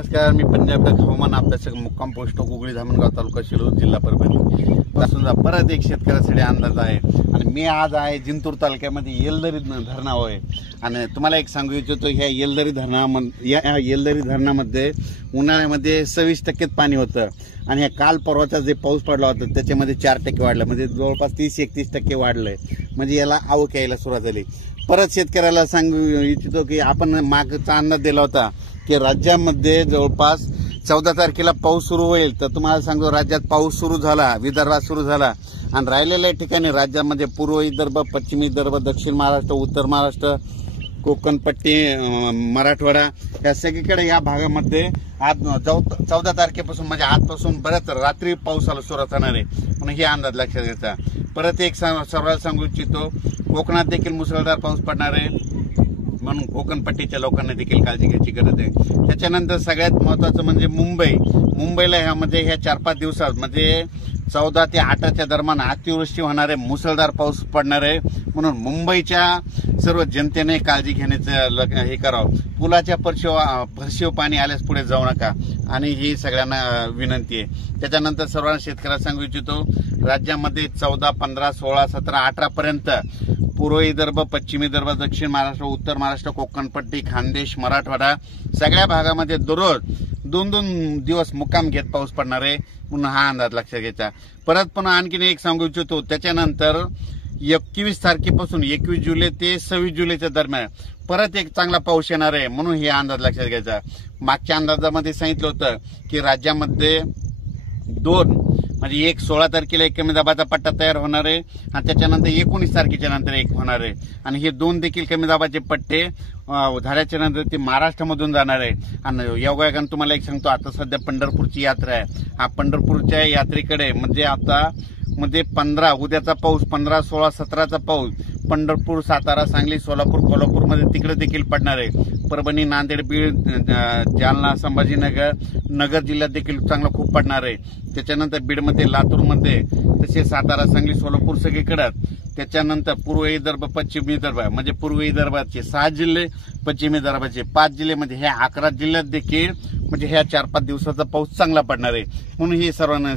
नमस्कार, मी पंजाब हवामान अभ्यासक मुक्काम पोस्ट गुगळी धामणगाव तालुका शिरूर जिल्हा परभणी पासून परत एक शेतकऱ्यासाठी अंदाज आहे। आणि मी आज आहे जिंतूर तालुक्यामध्ये येलदरी धरणावर आहे। आणि तुम्हाला एक सांगू इच्छितो, ह्या येलदरी धरणामध्ये उन्हाळ्यामध्ये 26% पाणी होतं आणि ह्या काल परवाचा जे पाऊस पडला होता त्याच्यामध्ये 4% वाढलं, म्हणजे जवळपास 30-31% वाढलंय। म्हणजे याला आवक यायला सुरुवात झाली। परत शेतकऱ्याला सांगू इच्छितो की आपण मागचा अंदाज दिला होता की राज्यामध्ये जवळपास 14 तारखेला पाऊस सुरू होईल, तर तुम्हाला सांगतो राज्यात पाऊस सुरू झाला, विदर्भात सुरू झाला आणि राहिलेल्या ठिकाणी राज्यामध्ये पूर्व विदर्भ, पश्चिम विदर्भ, दक्षिण महाराष्ट्र, उत्तर महाराष्ट्र, कोकण पट्टी, मराठवाडा या सगळीकडे या भागामध्ये आज 14 तारखेपासून म्हणजे आजपासून बऱ्याच रात्री पावसाला सुरुवात होणार आहे, म्हणून हे अंदाज लक्षात घ्यायचा। परत एक सर्वांना सांगू इच्छितो, कोकणात देखील मुसळधार पाऊस पडणार आहे, म्हणून कोकण पट्टीच्या लोकांना देखील काळजी घ्यायची गरज आहे। त्याच्यानंतर सगळ्यात महत्त्वाचं म्हणजे मुंबईला ह्यामध्ये ह्या 4-5 दिवसात म्हणजे 14 ते 8च्या दरम्यान अतिवृष्टी होणार आहे, मुसळधार पाऊस पडणार आहे, म्हणून मुंबईच्या सर्व जनतेने काळजी घेण्याचं हे करावं। पुलाच्या फरशीव पाणी आल्यास पुढे जाऊ नका, आणि ही सगळ्यांना विनंती आहे। त्याच्यानंतर सर्वांना शेतकऱ्याला सांगू इच्छितो, राज्यामध्ये 14, 15, 16, 17, 18 पर्यंत पूर्व विदर्भ, पश्चिम विदर्भ, दक्षिण महाराष्ट्र, उत्तर महाराष्ट्र, कोकणपट्टी, खानदेश, मराठवाडा सगळ्या भागामध्ये दररोज 2-2 दिवस मुक्काम घेत पाऊस पडणार आहे, म्हणून हा अंदाज लक्षात घ्यायचा। परत पुन्हा आणखीन एक सांगू इच्छितो, त्याच्यानंतर 21 तारखेपासून 21 जुलै ते 26 जुलैच्या दरम्यान परत एक चांगला पाऊस येणार आहे, म्हणून हे अंदाज लक्षात घ्यायचा। मागच्या अंदाजामध्ये सांगितलं होतं की राज्यामध्ये 2 म्हणजे 16 तारखेला एक कमी दाबाचा पट्टा तयार होणार आहे आणि त्याच्यानंतर 19 तारखेच्या नंतर एक होणार आहे, आणि हे 2 देखील कमी दाबाचे पट्टे झाल्याच्या नंतर ते महाराष्ट्रामधून जाणार आहे। आणि योगायोगाने तुम्हाला एक सांगतो, आता सध्या पंढरपूरची यात्रा आहे, हा पंढरपूरच्या यात्रेकडे म्हणजे आता उद्याचा पाऊस 15, 16, 17चा पाऊस पंढरपूर, सातारा, सांगली, सोलापूर, कोल्हापूरमध्ये तिकडे देखील पडणार आहे। परभणी, नांदेड, बीड, जालना, संभाजीनगर, नगर जिल्ह्यात देखील चांगला खूप पडणार आहे। त्याच्यानंतर बीडमध्ये, लातूरमध्ये, तसेच सातारा, सांगली, सोलापूर सगळीकडे। त्याच्यानंतर पूर्व विदर्भ, पश्चिम विदर्भ म्हणजे पूर्व विदर्भाचे 6 जिल्हे, पश्चिम विदर्भाचे 5 जिल्हे, म्हणजे ह्या 11 जिल्ह्यात देखील म्हणजे ह्या 4-5 दिवसाचा पाऊस चांगला पडणार आहे, म्हणून हे सर्वांना